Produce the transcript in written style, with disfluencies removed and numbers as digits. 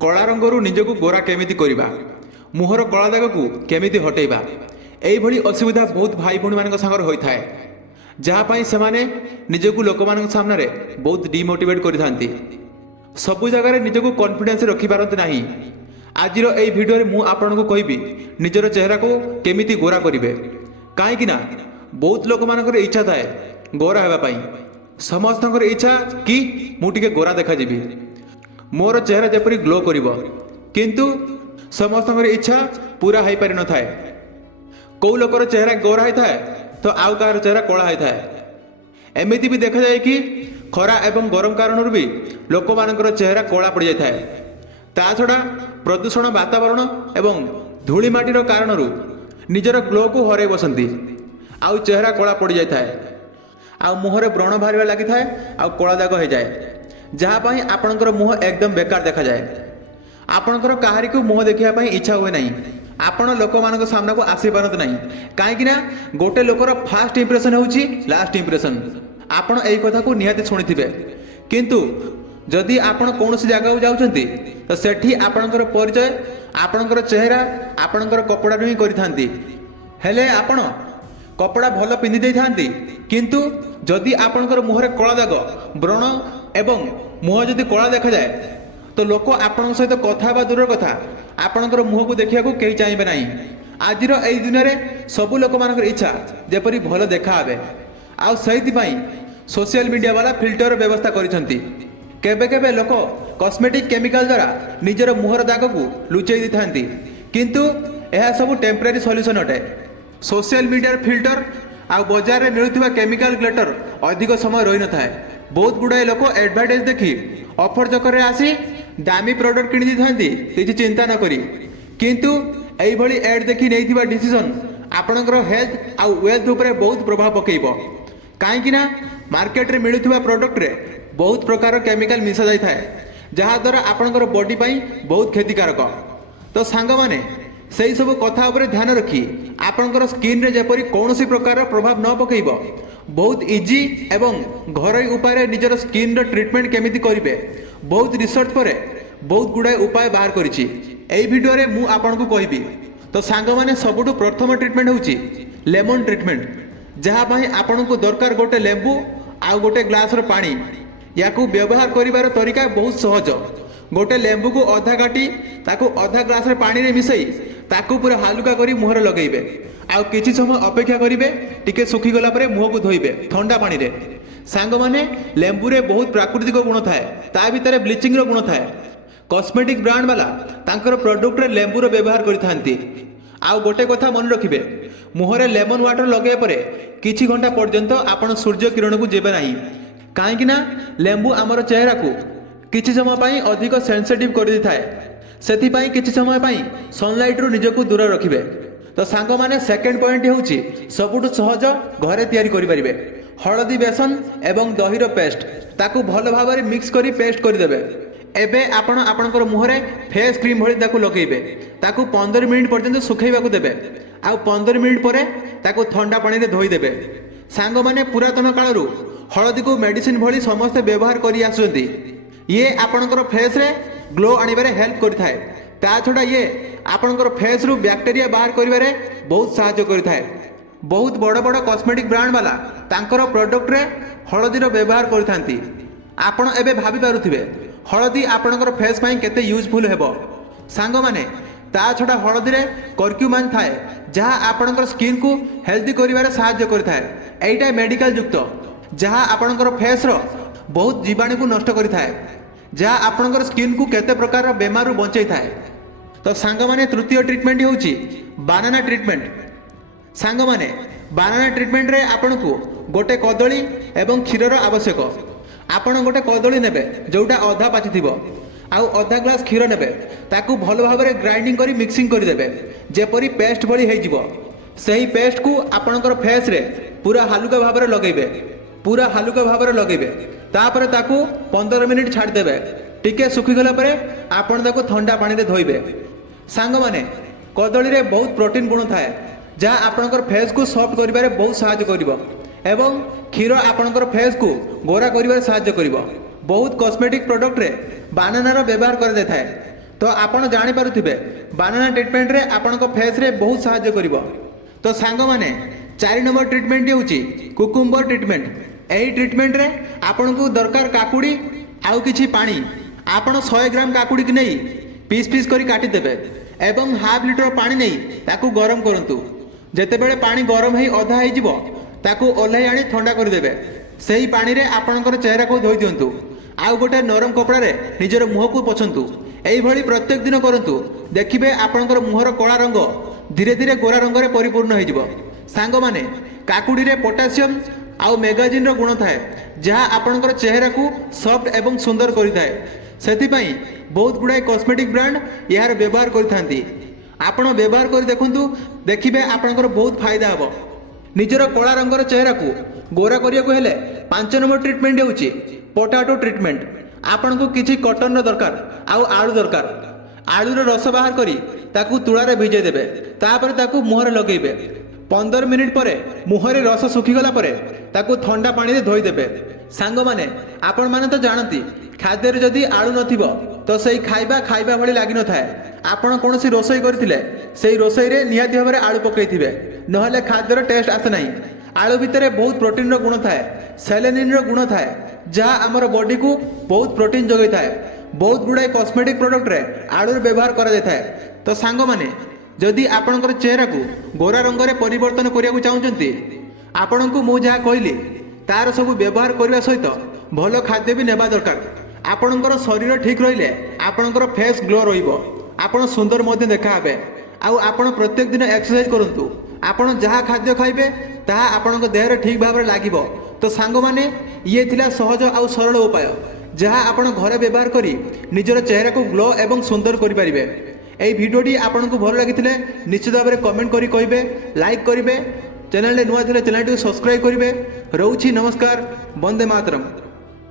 कला रंगरू निजक गोरा केमिति करिबा मुहर कला दागकू केमिति हटेइबा एइभଳି असुविधा बहुत भाई भौणी मान संगे होता है जहाँपाई से निजक लोक मान सामने बहुत डिमोटिवेट करि सबु जगह निजक कॉन्फिडेंस रखिपारती नहीं। आज भिडियो मु आपको कहबी निजर चेहरा को केमिति गोरा करेंगे कहीं बहुत लोक मान इच्छा थाए गोरा होगापाई समस्त इच्छा कि मुझे गोरा देखाजी मोर चेहरा जपरी ग्लो करिवो किंतु समस्त इच्छा पूरा हो पारि न थाए। कौ लोकर चेहरा गोरा होता है तो आउ कहार चेहरा कला होता है। एमती भी देखा जाए कि खरा एवं गरम कारण भी लोक मानकर चेहरा कला पड़ जाए। ता छड़ा प्रदूषण वातावरण एवं धूलिमाटीर कारण निजर ग्लो को हर बसंती आउ चेहरा कला पड़ जाए आ मुहर व्रण बाहर लगी था आ कला दाग हो जाए जहाँपाई आपणकर मुह एकदम बेकार देखा जाए। आपणकर काहारी को मुह देखा इच्छा हुए नहीं आपण लोक मान सामना को आसी पारत नहीं कहीं गोटे लोकर फास्ट इंप्रेशन होची लास्ट इंप्रेशन आपण एई कथा को निहाती शुणिथिबे किंतु जदि आपण कौन सी जगह जाउछंती तो सेठी आपणकर परिचय आपणकर चेहरा आपणकर कपड़ा ही करिथांती हेले आपण कपड़ा भल पिंधि देई थांती किंतु जदि आपणकर मुहरे कला दाग व्रण एवं मुह जदि कला देखा जाए तो लोक आपण सहित कथा बा दूर कथा आपणकर मुह को देखा कहीं चाहिए ना। आज दुनिया में सबू लोक मान इच्छा जेपरी भल देखा हे आई सोशल मीडिया वाला फिल्टर व्यवस्था करिसेंती। केबे केबे लोक कॉस्मेटिक केमिकल द्वारा निजर मुहर दाग को लुचई था किंतु यह सब टेम्परेरी सॉल्यूशन अटे। सोशल मीडिया फिल्टर आ बाजार में मिलुवा केमिकल ग्लिटर अधिक समय रही न थाए। बहुत गुड़ाए लोक एडभांटेज देखी ऑफर चक्कर आसी दामी प्रोडक्ट किणी थांती किसी चिंता न करी किंतु एइभली एड देखी नैथिबा डिसीजन आपणकर हेल्थ आ वेल्थ उपरे बहुत प्रभाव पकेइबो कहीं मार्केट रे मिलुवा प्रोडक्ट रे बहुत प्रकार केमिकल मिसा जाई थाए जहा द्वारा आपणकर बॉडी पई बहुत क्षतिकारक। तो सांग माने सही सब कथा उपरे ध्यान रखी आपणकर स्किन रे जेपरी कौनसी प्रकार प्रभाव न पकेइबो बहुत इजी एवं घरोई उपाय निजर स्किन ट्रीटमेंट केमिति करिवे बहुत रिसर्च पर बहुत गुड़ाए उपाय बाहर करिछि। एई भिडियो रे मु आपनको कहबी तो सांग माने सबुठु प्रथम ट्रीटमेंट होछि लेमन ट्रीटमेंट जहाँ पाई आपनको दरकार गोटे लेंबू आ गोटे ग्लास रो पानी याकू व्यवहार करिवार तरीका बहुत सहज। गोटे लेंबू को अधा काटी ताकू अधा ग्लास रे पानी रे मिसई ताकू पूरा हालुका करी मुहर लगेइबे आ किछि समय अपेक्षा करिवे टिके सुखी गला परे मुह को धोइबे ठंडा पानी रे। सांग माने लेंबू रे बहुत प्राकृतिक गुण थाए ता भितर ब्लीचिंग रो गुण थाए। कॉस्मेटिक ब्रांड वाला तांकर प्रोडक्ट रे लेंबू रो व्यवहार करिथांती। आ गोटे कथा मन रखिबे मुहरे लेमन वाटर लगे परे किछि घंटा पर्यंत आपण सूर्य किरण को जेबे नाही कहीं लेंबू आमर चेहरा को किछि समय पाई अधिक सेंसिटिव कर दी थाए सेथिपाई किछि समय पाई सनलाइट रु निजको दूर रखिबे। तो सांग माने सेकंड पॉइंट होउची सबुठु सहज घरे तैयारी करि परिबे हळदी बेसन एवं दही रो पेस्ट ताकू भल भाव में मिक्स करी पेस्ट कर देबे। एबे आपण आपणकर मुहरे फेस क्रीम भली ताकू लगेइबे ताकू 15 मिनिट पर्यंत सुखैबा को देबे आ 15 मिनिट परे ताकू ठंडा पानी रे धोई देबे। सांग माने पुरातन कालरू हळदी को मेडिसिन भली समस्त व्यवहार करी आसुंती ये आपणकर फेस रे ग्लो आनिबारे हेल्प करिथाए। ता छडा ये आपणकर फेस रु बैक्टीरिया बाहर करिबारे बहुत सहायता करिथाए। बहुत बड़ बड़ कॉस्मेटिक ब्रांड वाला तांकर प्रोडक्ट रे हळदी रो व्यवहार करिथांती। आपण एबे भाबी पारुथिबे हळदी आपणकर फेस पई केते यूजफुल हेबो। सांग माने ता छडा हळदी रे कर्क्यूमाइन थाए जहा आपणकर स्किन को हेल्दी करिबारे सहायता करिथाए। एइटा मेडिकल युक्त जहा आपणकर फेस रो बहुत जीवाणु को नष्ट करिथाए जहा आपणकर स्किन को केते प्रकार बेमार बंचई थाए। तो सांग माने तृतीय ट्रीटमेंट होउची बानाना ट्रीटमेंट। सांग माने बानाना ट्रीटमेंट रे आपनको गोटे कदली एवं क्षीर आवश्यक। आपण गोटे कदली नेबे जोटा अधा पाची थिबो आउ अधा ग्लास क्षीर नेबे ताकू भल भाव में ग्राइंडिंग करी मिक्सिंग कर देबे जेपरी पेस्ट भली हे जिवो। सही पेस्ट को आपणकर फेस रे पूरा हालुका भाव में लगेइबे पूरा हालुका भाव में लगेइबे तापर ताकू 15 मिनिट छाड़ देबे टिके सुखी गला परे आपण ताकू ठंडा पानी रे धोइबे। सांग माने कदली रे बहुत प्रोटीन गुण थाए जहाँ आपणकर फेस को सॉफ्ट करिबारे बहुत सहायता करिवो एवं क्षीर आपणकर फेस को गोरा करिबारे सहायता करिवो। बहुत कॉस्मेटिक प्रोडक्ट रे बानानार व्यवहार कर देथाए तो आपण जानी पारुथिबे बानाना ट्रीटमेंट रे आपण को फेस रे बहुत सहायता करिवो। तो सांग माने 4 नंबर ट्रीटमेंट होउची कुकुम्बर ट्रीटमेंट। एही ट्रीटमेंट रे आपण को दरकार काकुड़ी आउ किछि पानी। आपण 100 ग्राम काकुड़ी कि नहीं पीस पीस करी काटी देबे एवं हाफ लीटर पानी नहीं ताकू गरम करंतु। जेतेबेले पानी गरम हेई अधा हेई जिवो ताकू ओल्हाई आनी ठंडा कर देबे। सेही पानी रे आपणकर चेहरा को धोई दियंतु आउ गोटे नरम कपड़ा रे निजर मुह को पोछंतु। एही भली प्रत्येक दिन करंतु देखिबे आपणकर मुहर कला रंग धीरे धीरे गोरा रंग रे परिपूर्ण होई जिवो। सांग माने काकुड़ी रे पोटासियम आउ मैगाजिन रो गुण थाए जहा आपणकर चेहरा को सॉफ्ट एवं सुंदर करिथाए। सेथिपई बहुत गुड़ाई कॉस्मेटिक ब्रांड यार व्यवहार करिथांती। आपण व्यवहार कर देखंतु देखिबे आपणकर बहुत फायदा हबो। निजर कला रंगर चेहरा को गोरा करिया को हेले 5 नंबर ट्रीटमेंट होउची पोटाटो ट्रीटमेंट। आपण को किछि कॉटन रो दरकार आउ आलू दरकार। आलू रो रस बाहर करी ताकू तुळा रे भिजे देबे तापर ताकू मुहर लगेबे। 15 मिनिट परे मुहरे रस सुखी गला परे ताकू ठंडा पानी रे धोई देबे। सांग माने आपण माने तो जानती खाद्य रे जदी आलू नथिबो तो सेही खाइबा भली लागि न थाए। आपण कोनोसी रोसई करथिले सेही रोसई रे निहाती भाबरे आलू पकैथिबे नहले खाद्यर टेस्ट आसे नाही। आलू भितरे बहुत प्रोटीन रो गुण थाए सेलेनिन रो गुण थाए जहा हमर बॉडी को बहुत प्रोटीन जगै थाए। बहुत गुड़ाई कॉस्मेटिक प्रोडक्ट रे आलू रे व्यवहार करा जाय थाए। तो सांग माने जदि आपणकर चेहरा को गोरा रंग रे परिवर्तन करिया को चाहुचंती आपण को मु जहा कहली तार सब व्यवहार करबा सहित भलो खाद्य भी नेबा दरकार। आपणकर शरीर ठीक रहिले आपणकर फेस ग्लो रहिबो आपण सुंदर मध्य देखा हेबे। आउ आपण प्रत्येक दिन एक्सरसाइज करंतु आपण जहा खाद्य खाइबे ताहा आपणक देह रे ठीक भाबरे लागिबो। तो सांग माने ये थिला सहज आउ सरल उपाय जहा आपण घरे व्यवहार करी निजर चेहरा को ग्लो एवं सुंदर करि परिबे। एई भिडियोटी आपण को भल लागिथिले निश्चित भाबरे कमेंट करी कहिबे लाइक करिबे चैनल रे नुआ थिले चैनल टी सब्सक्राइब करिबे। रहउछि नमस्कार वंदे मातरम।